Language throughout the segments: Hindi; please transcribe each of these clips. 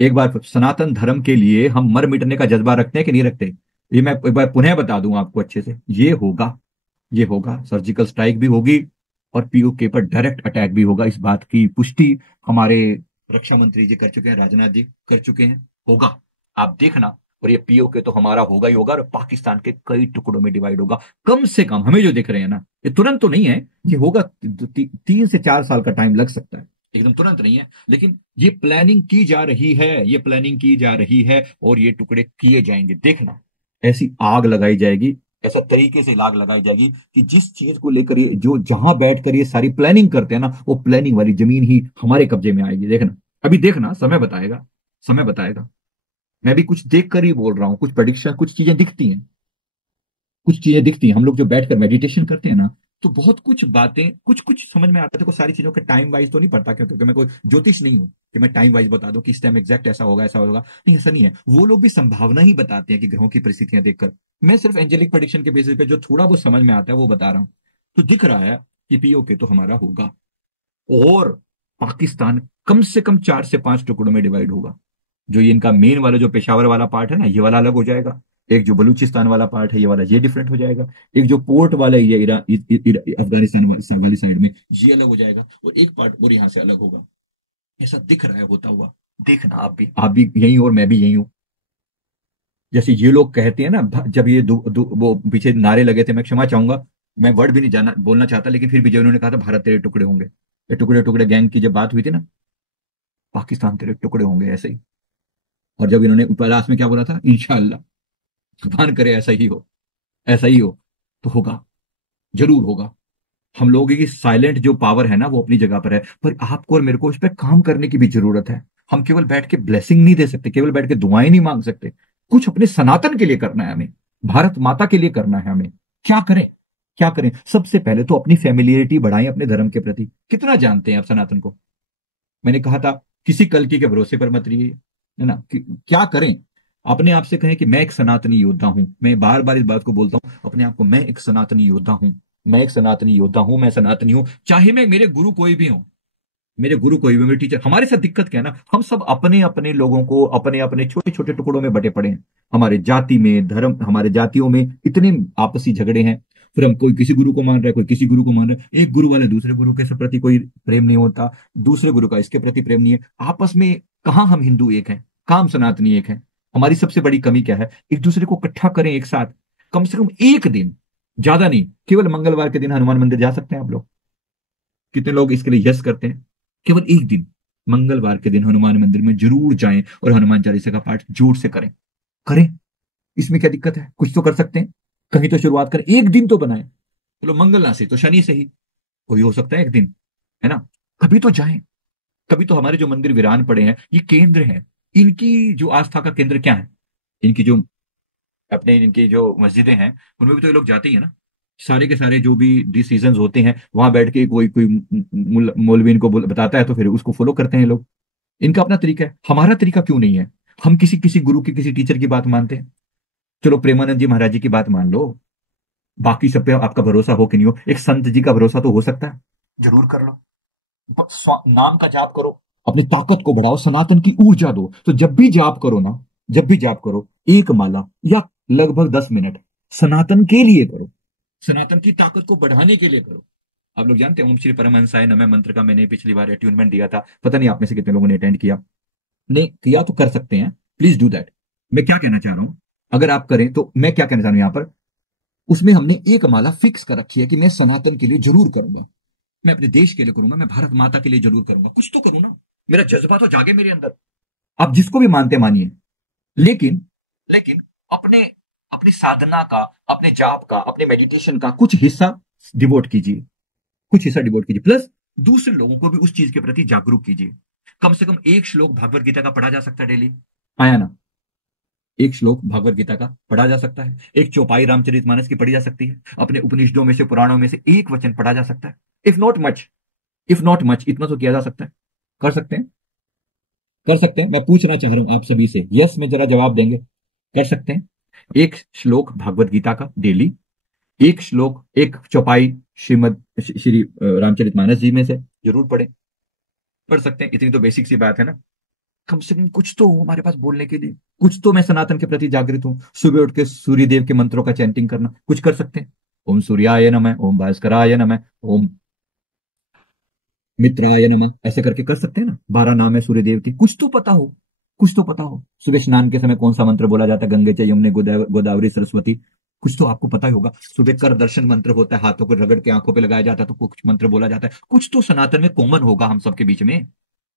एक बार सनातन धर्म के लिए हम मर मिटने का जज्बा रखते हैं कि नहीं रखते? ये मैं एक बार पुनः बता दूं आपको अच्छे से, ये होगा। ये होगा, सर्जिकल स्ट्राइक भी होगी और पीओके पर डायरेक्ट अटैक भी होगा। इस बात की पुष्टि हमारे रक्षा मंत्री जी कर चुके हैं, राजनाथ जी कर चुके हैं। होगा, आप देखना। और ये पीओके तो हमारा होगा ही होगा, और पाकिस्तान के कई टुकड़ों में डिवाइड होगा। कम से कम हमें जो दिख रहे हैं ना, ये तुरंत तो नहीं है। ये होगा 3 से 4 साल का टाइम लग सकता है, एकदम तुरंत नहीं है। लेकिन ये प्लानिंग की जा रही है, ये प्लानिंग की जा रही है, और ये टुकड़े किए जाएंगे, देखना। ऐसी आग लगाई जाएगी, ऐसा तरीके से आग लगाई जाएगी कि जिस चीज को लेकर जो जहां बैठकर ये सारी प्लानिंग करते हैं ना, वो प्लानिंग वाली जमीन ही हमारे कब्जे में आएगी, देखना। अभी देखना, समय बताएगा, समय बताएगा। मैं भी कुछ देख कर ही बोल रहा हूं, कुछ प्रेडिक्शन, कुछ चीजें दिखती हैं, कुछ चीजें दिखती हैं। हम लोग जो बैठकर मेडिटेशन करते हैं ना, तो बहुत कुछ बातें कुछ कुछ समझ में आते हैं। को सारी चीजों के टाइम वाइज तो नहीं पड़ता, क्योंकि मैं कोई ज्योतिष नहीं हूं कि मैं टाइम वाइज बता दूं कि इस टाइम एग्जैक्ट ऐसा होगा, ऐसा होगा। नहीं, ऐसा नहीं है। वो लोग भी संभावना ही बताते हैं कि ग्रहों की परिस्थितियां देखकर। मैं सिर्फ एंजेलिक प्रेडिक्शन के बेसिस पे जो थोड़ा बहुत समझ में आता है वो बता रहा हूं। तो दिख रहा है कि पीओके तो हमारा होगा, और पाकिस्तान कम से कम 4 से 5 टुकड़ों में डिवाइड होगा। जो ये इनका मेन वाला जो पेशावर वाला पार्ट है ना, ये वाला अलग हो जाएगा। एक जो बलूचिस्तान वाला पार्ट है, ये वाला, ये डिफरेंट हो जाएगा। एक जो पोर्ट वाला है, ये अफगानिस्तान वाली साइड में, ये अलग हो जाएगा। और एक पार्ट और यहां से अलग होगा। ऐसा दिख रहा है होता हुआ, देखना। आप भी यही हो और मैं भी यही हूं। जैसे ये लोग कहते हैं ना, जब ये वो पीछे नारे लगे थे, मैं क्षमा चाहूंगा, मैं वर्ड भी नहीं जाना बोलना चाहता, लेकिन फिर भी जब उन्होंने कहा था भारत तेरे टुकड़े होंगे, ये टुकड़े टुकड़े गैंग की जब बात हुई थी ना, पाकिस्तान तेरे टुकड़े होंगे, ऐसे ही। और जब इन्होंने ऊपर लास्ट में क्या बोला था, इंशाअल्लाह, भगवान करे ऐसा ही हो, ऐसा ही हो। तो होगा, जरूर होगा। हम लोगों की साइलेंट जो पावर है ना, वो अपनी जगह पर है, पर आपको और मेरे को इस पर काम करने की भी जरूरत है। हम केवल बैठ के ब्लेसिंग नहीं दे सकते, केवल बैठ के दुआएं नहीं मांग सकते। कुछ अपने सनातन के लिए करना है हमें, भारत माता के लिए करना है हमें। क्या करें? क्या करें? सबसे पहले तो अपनी फेमिलियरिटी बढ़ाएं अपने धर्म के प्रति। कितना जानते हैं आप सनातन को? मैंने कहा था, किसी कल्कि के भरोसे पर मत रहिए, है ना। क्या करें? अपने आप से कहें कि मैं एक सनातनी योद्धा हूं। मैं बार बार इस बात को बोलता हूं अपने आप को, मैं एक सनातनी योद्धा हूं। मैं एक सनातनी योद्धा हूं, मैं सनातनी हूं, चाहे मैं मेरे गुरु कोई भी हो। मेरे गुरु कोई भी, मेरे टीचर। हमारे साथ दिक्कत क्या है ना, हम सब अपने अपने लोगों को अपने अपने छोटे छोटे टुकड़ों में बटे पड़े हैं। हमारे जाति में, धर्म, हमारे जातियों में इतने आपसी झगड़े हैं। फिर हम, कोई किसी गुरु को मान रहा है, कोई किसी गुरु को मान रहा है। एक गुरु वाले दूसरे गुरु के प्रति कोई प्रेम नहीं होता, दूसरे गुरु का इसके प्रति प्रेम नहीं है। आपस में कहाँ हम हिंदू एक हैं, कहाँ हम सनातनी एक हैं? हमारी सबसे बड़ी कमी क्या है? एक दूसरे को इकट्ठा करें एक साथ, कम से कम एक दिन, ज्यादा नहीं, केवल मंगलवार के दिन हनुमान मंदिर जा सकते हैं आप लोग? कितने लोग इसके लिए यस करते हैं? केवल एक दिन, मंगलवार के दिन हनुमान मंदिर में जरूर जाएं और हनुमान चालीसा का पाठ जोर से करें। करें, इसमें क्या दिक्कत है? कुछ तो कर सकते हैं, कहीं तो शुरुआत करें, एक दिन तो बनाएं। चलो मंगल ना से तो शनि से ही कोई हो सकता है एक दिन, है ना। कभी तो जाएं। कभी तो हमारे जो मंदिर वीरान पड़े हैं, ये केंद्र हैं। इनकी जो आस्था का केंद्र क्या है? इनकी जो, अपने इनकी जो मस्जिदें हैं, उनमें भी तो ये लोग जाते ही है ना। सारे के सारे जो भी डिसीजंस होते हैं, वहां बैठ के कोई कोई मौलवी इनको बताता है, तो फिर उसको फॉलो करते हैं लोग। इनका अपना तरीका है, हमारा तरीका क्यों नहीं है? हम किसी किसी गुरु की, किसी टीचर की बात मानते हैं। चलो प्रेमानंद जी महाराज जी की बात मान लो, बाकी सब पे आपका भरोसा हो कि नहीं हो, एक संत जी का भरोसा तो हो सकता है। जरूर कर लो। नाम का जाप करो, अपनी ताकत को बढ़ाओ, सनातन की ऊर्जा दो। तो जब भी जाप करो ना, जब भी जाप करो, एक माला या लगभग 10 मिनट सनातन के लिए करो, सनातन की ताकत को बढ़ाने के लिए करो। आप लोग जानते हैं ओम श्री परमहंसाय नमः मंत्र का मैंने पिछली बार अट्यूनमेंट दिया था, पता नहीं आप में से कितने लोगों ने अटेंड किया। नहीं किया तो कर सकते हैं, प्लीज डू दैट। मैं क्या कहना चाह रहा हूं, अगर आप करें तो मैं क्या कहना चाह रहा हूं यहां पर, उसमें हमने एक माला फिक्स कर रखी है कि मैं सनातन के लिए जरूर करूंगा, मैं अपने देश के लिए करूंगा, मैं भारत माता के लिए जरूर करूंगा। कुछ तो करूं ना, मेरा जज्बा तो जागे मेरे अंदर। आप जिसको भी मानते मानिए, लेकिन लेकिन अपने, अपनी साधना का, अपने जाप का, अपने मेडिटेशन का कुछ हिस्सा डिवोट कीजिए, कुछ हिस्सा डिवोट कीजिए। प्लस दूसरे लोगों को भी उस चीज के प्रति जागरूक कीजिए। कम से कम एक श्लोक भागवत गीता का पढ़ा जा सकता है डेली, आया ना। एक श्लोक भागवत गीता का पढ़ा जा सकता है, एक चौपाई रामचरितमानस की पढ़ी जा सकती है, अपने उपनिषदों में से, पुराणों में से एक वचन पढ़ा जा सकता है। If not much, if not much, इतना तो किया जा सकता है। कर सकते हैं, कर सकते हैं। मैं पूछना चाह रहा हूं आप सभी से, यस में जरा जवाब देंगे? कर सकते हैं। एक श्लोक भागवत गीता का डेली, एक श्लोक, एक चौपाई श्रीमद श्री रामचरितमानस जी में से जरूर पढ़ें। पढ़ सकते हैं, इतनी तो बेसिक सी बात है ना। कम से कम कुछ तो हो हमारे पास बोलने के लिए, कुछ तो मैं सनातन के प्रति जागृत हूं। सुबह उठ के सूर्य देव के मंत्रों का चैंटिंग करना, कुछ कर सकते हैं। ओम सूर्याय नमः, ओम भास्कराय नमः, ओम मित्राय नमः, ऐसे करके कर सकते हैं ना। 12 नाम है सूर्य देव के, कुछ तो पता हो, कुछ तो पता हो। सुबह स्नान के समय कौन सा मंत्र बोला जाता है? गंगे च यमुने गोदावरी सरस्वती, कुछ तो आपको पता ही होगा। सुबह कर दर्शन मंत्र होता है, हाथों को रगड़ के आंखों पे लगाया जाता है तो कुछ मंत्र बोला जाता है। कुछ तो सनातन में कॉमन होगा हम सबके बीच में।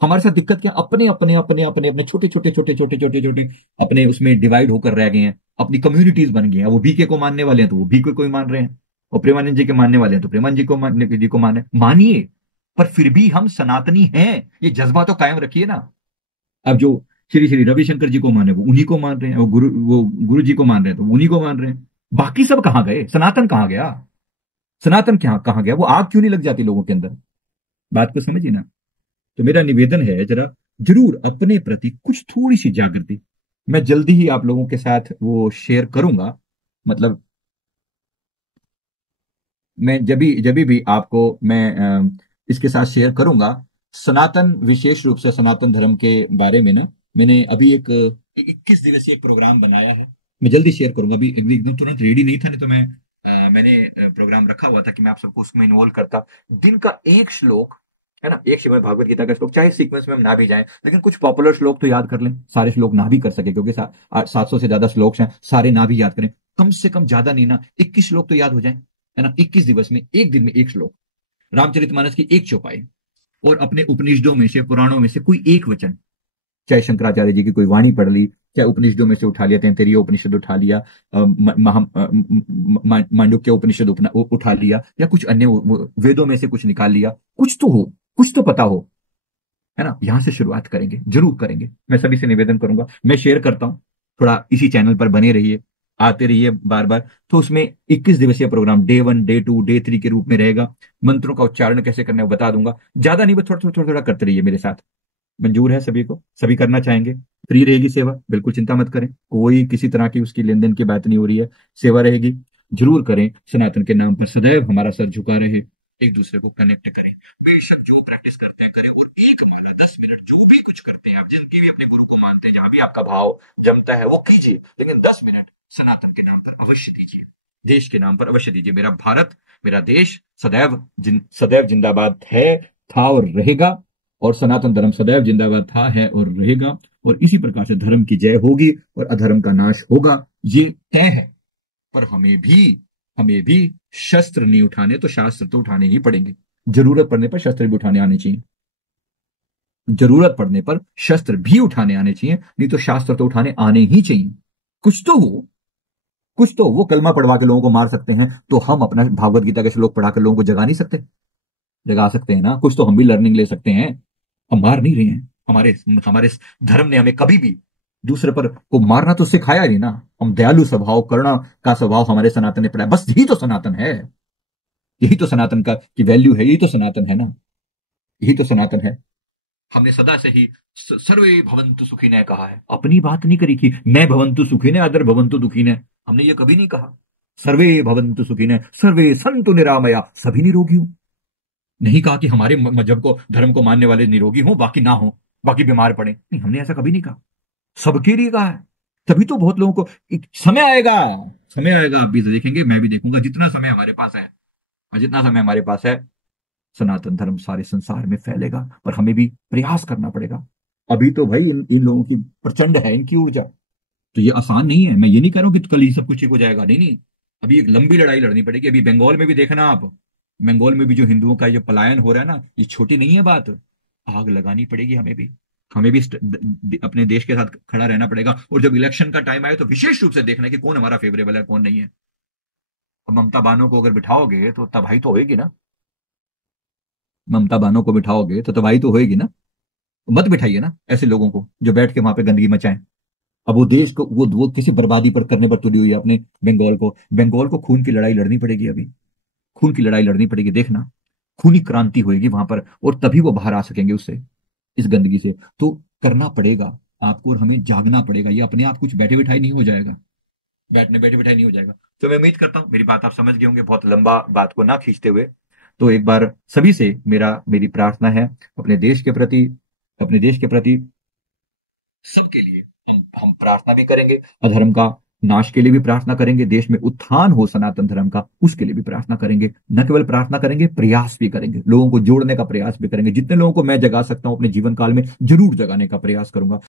हमारे साथ दिक्कत क्या, अपने अपने अपने अपने अपने छोटे छोटे छोटे छोटे छोटे छोटे अपने उसमें डिवाइड होकर रह गए हैं, अपनी कम्युनिटीज बन गई हैं। वो बीके को मानने वाले हैं तो वो बीके को ही मान रहे हैं, और प्रेमानंद जी के मानने वाले हैं तो प्रेमानंद जी को मानिए। पर फिर भी हम सनातनी हैं, ये जज्बा तो कायम रखिए ना। अब जो श्री श्री रविशंकर जी को माने वो उन्हीं को मान रहे हैं, वो गुरु जी को मान रहे हैं तो उन्हीं को मान रहे हैं। बाकी सब कहां गए? सनातन कहां गया? सनातन क्या कहां गया? वो आग क्यों नहीं लग जाती लोगों के अंदर? बात को समझिए ना। तो मेरा निवेदन है, जरा जरूर अपने प्रति कुछ थोड़ी सी जागृति। मैं जल्दी ही आप लोगों के साथ वो शेयर करूंगा। मतलब मैं जब भी आपको मैं इसके साथ शेयर करूंगा, सनातन, विशेष रूप से सनातन धर्म के बारे में ना। मैंने अभी एक 21 दिवसीय प्रोग्राम बनाया है, मैं जल्दी शेयर करूंगा। अभी अभी एकदम तुरंत रेडी नहीं था, नहीं तो मैंने प्रोग्राम रखा हुआ था कि मैं आप सबको उसमें इन्वॉल्व करता। दिन का एक श्लोक, है ना, एक श्रीमद् भागवत गीता का श्लोक, चाहे सीक्वेंस में हम ना भी जाएं, लेकिन कुछ पॉपुलर श्लोक तो याद कर लें। सारे श्लोक ना भी कर सके क्योंकि 700 से ज्यादा श्लोक हैं, सारे ना भी याद करें, कम से कम ज्यादा नहीं ना 21 श्लोक तो याद हो जाए, है ना। 21 दिवस में, एक दिन में एक श्लोक, रामचरितमानस की एक चौपाई, और अपने उपनिषदों में से, पुराणों में से कोई एक वचन, चाहे शंकराचार्य जी की कोई वाणी पढ़ ली, चाहे उपनिषदों में से उठा लिया, तैंतरीय उपनिषद उठा लिया, मांडुक्य उपनिषद उठा लिया, या कुछ अन्य वेदों में से कुछ निकाल लिया, कुछ तो हो, कुछ तो पता हो, है ना। यहां से शुरुआत करेंगे, जरूर करेंगे। मैं सभी से निवेदन करूंगा, मैं शेयर करता हूं, थोड़ा इसी चैनल पर बने रहिए, आते रहिए बार बार। तो उसमें 21 दिवसीय प्रोग्राम डे 1, डे 2, डे 3 के रूप में रहेगा। मंत्रों का उच्चारण कैसे करना है वो बता दूंगा, ज्यादा नहीं, बस थोड़ा थोड़ा थोड़ा थोड़ा करते रहिए मेरे साथ। मंजूर है सभी को? सभी करना चाहेंगे? फ्री रहेगी सेवा, बिल्कुल चिंता मत करें, कोई किसी तरह की उसकी लेन देन की बात नहीं हो रही है, सेवा रहेगी। जरूर करें, सनातन के नाम पर सदैव हमारा सर झुका रहे, एक दूसरे को कनेक्ट करें। बेशक जो प्रैक्टिस करते हैं करें, और 1 महीना 10 मिनट जो भी कुछ करते हैं आप, जिनकी भी अपने गुरु को मानते हैं, जहां भी आपका भाव जमता है वो कीजिए, लेकिन 10 मिनट सनातन के नाम पर अवश्य दीजिए, देश के नाम पर अवश्य दीजिए। मेरा भारत, मेरा देश सदैव जिंदाबाद है, था और रहेगा। और सनातन धर्म सदैव जिंदाबाद था, है और रहेगा। और इसी प्रकार से धर्म की जय होगी और अधर्म का नाश होगा, ये तय है। पर हमें भी शस्त्र नहीं उठाने, तो शास्त्र तो उठाने ही पड़ेंगे। जरूरत पड़ने पर शस्त्र भी उठाने आने चाहिए, जरूरत पड़ने पर शस्त्र भी उठाने आने चाहिए, नहीं तो शास्त्र तो उठाने आने ही चाहिए। कुछ तो हो, कुछ तो। वो कलमा पढ़वा के लोगों को मार सकते हैं, तो हम अपना भागवत गीता के श्लोक पढ़ा कर लोगों को जगा नहीं सकते? जगा सकते हैं ना, कुछ तो हम भी लर्निंग ले सकते हैं। हम मार नहीं रहे हैं, हमारे हमारे धर्म ने हमें कभी भी दूसरे पर को मारना तो सिखाया ही नहीं ना। हम दयालु स्वभाव, करुणा का स्वभाव हमारे सनातन ने पढ़ाया, बस यही तो सनातन है, यही तो सनातन का की वैल्यू है, यही तो सनातन है ना, यही तो सनातन है। हमने सदा से ही सर्वे भवंतु सुखिनः कहा है, अपनी बात नहीं करी कि मैं भवंतु सुखिनः अदर भवंतु दुखिनः, हमने ये कभी नहीं कहा। सर्वे भवंतु सुखिनः, सर्वे संतु निरामया, सभी निरोगी हो। नहीं कहा कि हमारे मजहब को, धर्म को मानने वाले निरोगी हों, बाकी ना हो, बाकी बीमार पड़े, नहीं, हमने ऐसा कभी नहीं कहा। सबके लिए कहा है। तभी तो बहुत लोगों को एक समय आएगा, समय आएगा, आप भी तो देखेंगे, मैं भी देखूंगा, जितना समय हमारे पास है, और जितना समय हमारे पास है, सनातन धर्म सारे संसार में फैलेगा। पर हमें भी प्रयास करना पड़ेगा। अभी तो भाई इन लोगों की प्रचंड है, इनकी ऊर्जा, तो ये आसान नहीं है। मैं ये नहीं कह रहा हूं कि कल ही सब कुछ ठीक हो जाएगा, नहीं नहीं, अभी एक लंबी लड़ाई लड़नी पड़ेगी। अभी बंगाल में भी देखना आप, बंगाल में भी जो हिंदुओं का जो पलायन हो रहा है ना, ये छोटी नहीं है बात। आग लगानी पड़ेगी हमें भी, हमें भी अपने देश के साथ खड़ा रहना पड़ेगा। और जब इलेक्शन का टाइम आए तो विशेष रूप से देखना कि कौन हमारा फेवरेबल है, कौन नहीं है। अब ममता बानो को अगर बिठाओगे तो तबाही तो होगी ना, ममता बानो को बिठाओगे तो तबाही तो होगी ना। मत बिठाइए ना ऐसे लोगों को जो बैठ के वहां पे गंदगी मचाएं। अब वो देश को वो किसी बर्बादी पर करने पर तुली हुई है अपने बंगाल को खून की लड़ाई लड़नी पड़ेगी। अभी खून की लड़ाई लड़नी पड़ेगी, देखना, खूनी क्रांति होगी वहां पर, और तभी वो बाहर आ सकेंगे उससे, इस गंदगी से। तो करना पड़ेगा आपको, और हमें जागना पड़ेगा। ये अपने आप कुछ बैठे बिठाई नहीं हो जाएगा, बैठे बिठाई नहीं हो जाएगा। तो मैं उम्मीद करता हूं मेरी बात आप समझ गए होंगे, बहुत लंबा बात को ना खींचते हुए। तो एक बार सभी से मेरी प्रार्थना है, अपने देश के प्रति, अपने देश के प्रति सबके लिए हम प्रार्थना भी करेंगे, अधर्म का नाश के लिए भी प्रार्थना करेंगे, देश में उत्थान हो सनातन धर्म का उसके लिए भी प्रार्थना करेंगे। न केवल प्रार्थना करेंगे, प्रयास भी करेंगे, लोगों को जोड़ने का प्रयास भी करेंगे। जितने लोगों को मैं जगा सकता हूं अपने जीवन काल में जरूर जगाने का प्रयास करूंगा।